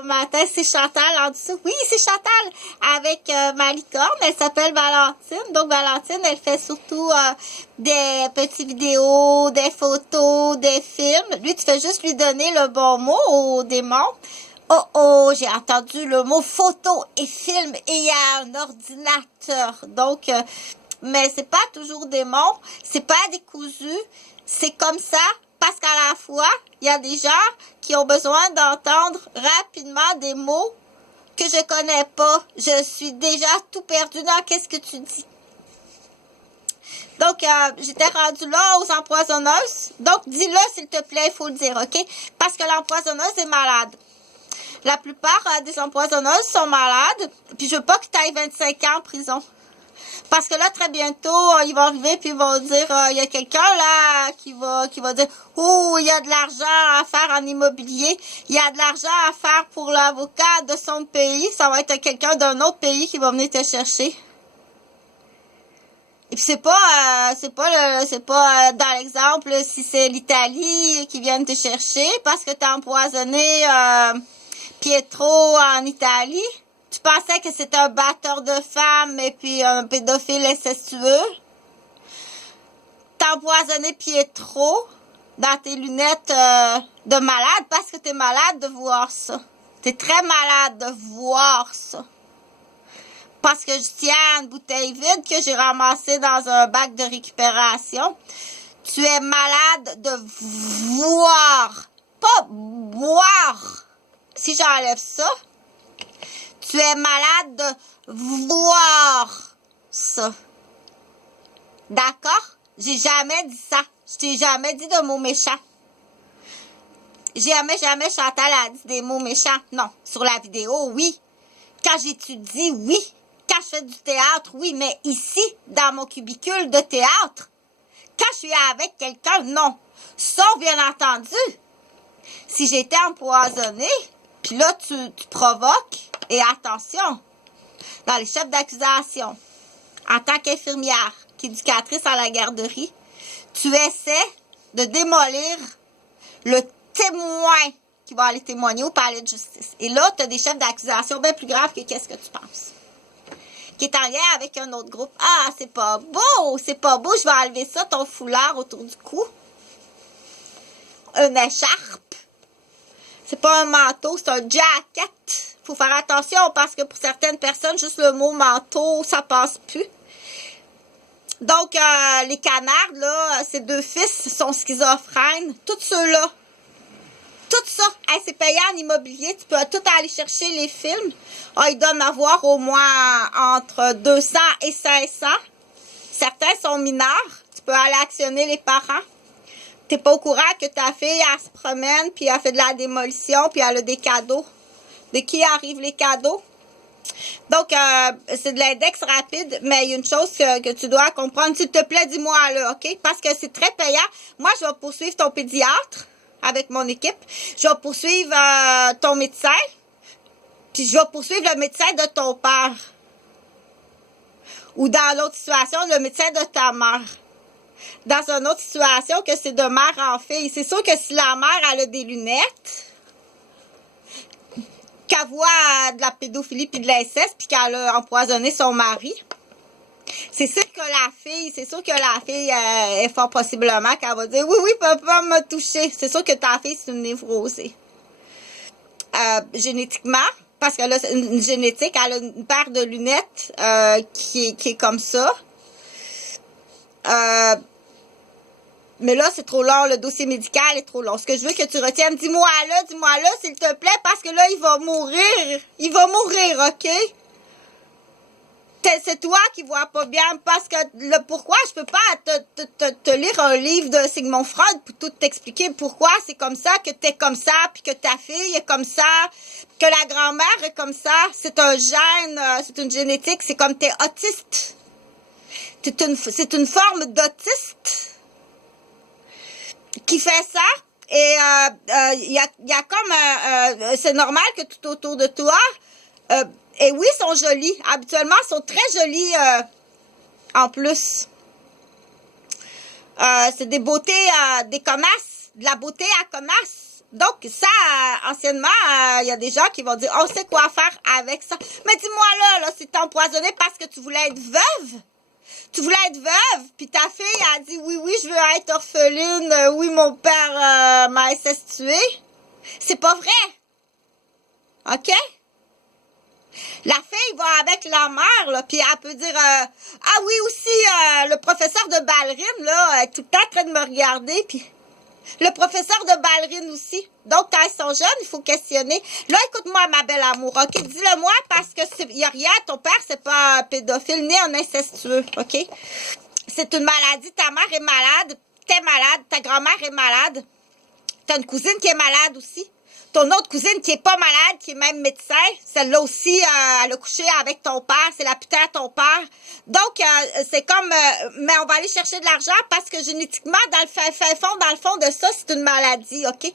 bon matin, c'est Chantal en dessous. Oui, c'est Chantal avec ma licorne. Elle s'appelle Valentine. Donc, Valentine, elle fait surtout des petites vidéos, des photos, des films. Lui, tu fais juste lui donner le bon mot au démon. Oh, oh, j'ai entendu le mot photo et film et il y a un ordinateur. Donc, mais c'est pas toujours démon, c'est pas décousu, c'est comme ça. Parce qu'à la fois, il y a des gens qui ont besoin d'entendre rapidement des mots que je connais pas. Je suis déjà tout perdu dans qu'est-ce que tu dis. Donc, j'étais rendue là aux empoisonneuses. Donc, dis-le s'il te plaît, il faut le dire, OK? Parce que l'empoisonneuse est malade. La plupart des empoisonneuses sont malades. Puis, je veux pas que tu ailles 25 ans en prison. Parce que là, très bientôt, ils vont arriver puis ils vont dire, il y a quelqu'un là qui va dire, oh, il y a de l'argent à faire en immobilier, il y a de l'argent à faire pour l'avocat de son pays, ça va être quelqu'un d'un autre pays qui va venir te chercher. Et puis c'est pas dans l'exemple si c'est l'Italie qui vient te chercher parce que t'as empoisonné Pietro en Italie. Tu pensais que c'était un batteur de femmes et puis un pédophile incestueux. T'as empoisonné Pietro dans tes lunettes de malade parce que t'es malade de voir ça. T'es très malade de voir ça. Parce que je tiens à une bouteille vide que j'ai ramassée dans un bac de récupération. Tu es malade de voir. Pas boire. Si j'enlève ça. Tu es malade de voir ça. D'accord? J'ai jamais dit ça. Je t'ai jamais dit de mots méchants. Jamais Chantal a dit des mots méchants. Non. Sur la vidéo, oui. Quand j'étudie, oui. Quand je fais du théâtre, oui. Mais ici, dans mon cubicule de théâtre, quand je suis avec quelqu'un, non. Sauf, bien entendu, si j'étais empoisonnée, puis là, tu provoques. Et attention, dans les chefs d'accusation, en tant qu'infirmière, qu'éducatrice à la garderie, tu essaies de démolir le témoin qui va aller témoigner au palais de justice. Et là, tu as des chefs d'accusation bien plus graves que qu'est-ce que tu penses. Qui est en lien avec un autre groupe. Ah, c'est pas beau, je vais enlever ça, ton foulard autour du cou. Une écharpe. C'est pas un manteau, c'est un jacket. Faut faire attention parce que pour certaines personnes, juste le mot manteau, ça passe plus. Donc, les canards, là, ces deux fils sont schizophrènes. Tous ceux-là. Tout ça. Hey, c'est payant en immobilier. Tu peux tout aller chercher les films. Ah, ils donnent à voir au moins entre 200 et 500. Certains sont mineurs. Tu peux aller actionner les parents. T'es pas au courant que ta fille, elle se promène, puis elle fait de la démolition, puis elle a des cadeaux. De qui arrivent les cadeaux? Donc, c'est de l'index rapide, mais il y a une chose que tu dois comprendre. S'il te plaît, dis-moi là, OK? Parce que c'est très payant. Moi, je vais poursuivre ton pédiatre avec mon équipe. Je vais poursuivre ton médecin. Puis je vais poursuivre le médecin de ton père. Ou dans l'autre situation, le médecin de ta mère. Dans une autre situation que c'est de mère en fille. C'est sûr que si la mère, elle a des lunettes, qu'elle voit de la pédophilie puis de l'inceste puis qu'elle a empoisonné son mari, c'est sûr que la fille est fort possiblement qu'elle va dire oui, papa m'a touché. C'est sûr que ta fille, c'est une névrosée. Génétiquement, parce que là, c'est une génétique, elle a une paire de lunettes qui est comme ça. Mais là, c'est trop long, le dossier médical est trop long. Ce que je veux que tu retiennes, dis-moi là, s'il te plaît, parce que là, il va mourir. Il va mourir, OK? C'est toi qui vois pas bien, parce que pourquoi je peux pas te lire un livre de Sigmund Freud pour tout t'expliquer pourquoi c'est comme ça, que t'es comme ça, puis que ta fille est comme ça, que la grand-mère est comme ça. C'est un gène, c'est une génétique, c'est comme t'es autiste. C'est une forme d'autiste qui fait ça, et il y a comme c'est normal que tout autour de toi, et oui, ils sont jolis. Habituellement, ils sont très jolis en plus. C'est des beautés, des commerces, de la beauté à commerce. Donc, ça, anciennement, il y a des gens qui vont dire, on sait quoi faire avec ça. Mais dis-moi là, si t'es empoisonné parce que tu voulais être veuve, puis ta fille a dit, oui, je veux être orpheline, oui, mon père m'a incestué. C'est pas vrai. OK? La fille va avec la mère, là, puis elle peut dire, ah oui, aussi, le professeur de ballerine, là, est tout le temps en train de me regarder, puis le professeur de ballerine aussi. Donc, quand ils sont jeunes, il faut questionner. Là, écoute-moi, ma belle amour, OK? Dis-le-moi parce que il n'y a rien. Ton père, c'est pas un pédophile ni un incestueux, OK? C'est une maladie. Ta mère est malade. T'es malade. Ta grand-mère est malade. T'as une cousine qui est malade aussi. Ton autre cousine qui est pas malade, qui est même médecin, celle-là aussi, elle a couché avec ton père, c'est la putain à ton père. Donc, c'est comme, mais on va aller chercher de l'argent parce que génétiquement, dans le fond de ça, c'est une maladie, OK?